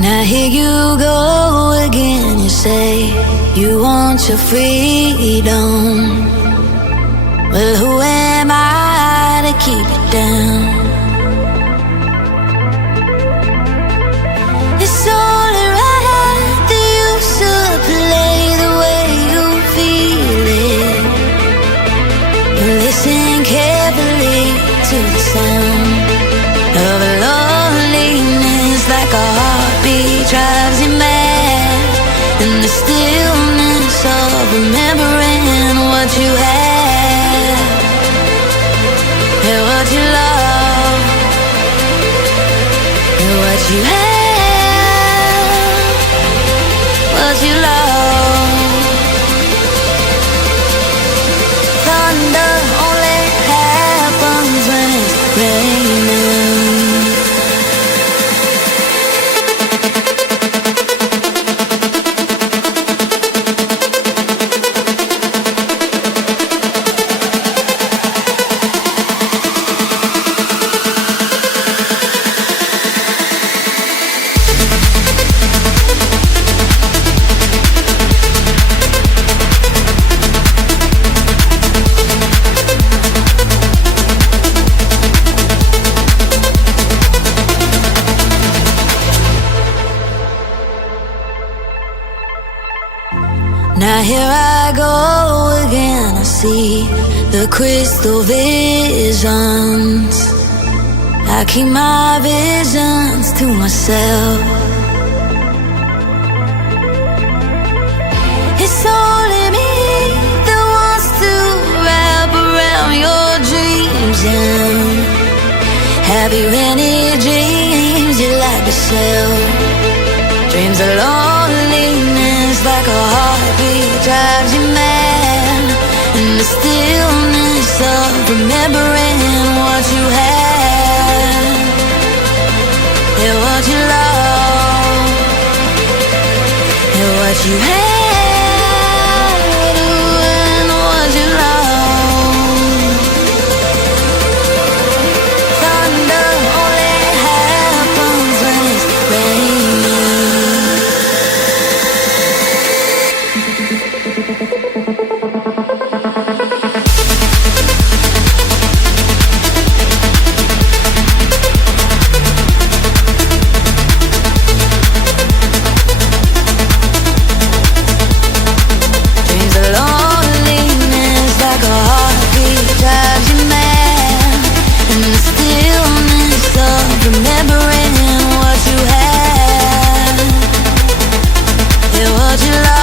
Now here you go again, you say you want your freedom. Well, who am I to keep it down? It's only right that you should play the way you feel it. Listen carefully to the sound of loneliness, like a heartbeat drives you mad, and the stillness of remembering what you had and what you love and what you had, what you love. Thunder only happens when it's raining. Now here I go again, I see the crystal visions. I keep my visions to myself. It's only me that wants to wrap around your dreams. And have you any dreams you like to sell? Dreams of loneliness, like a heartbeat drives you mad, and the stillness of remembering what you had and what you love and what you had and what you love. Thunder only happens when it's raining. Remembering what you had and what you love.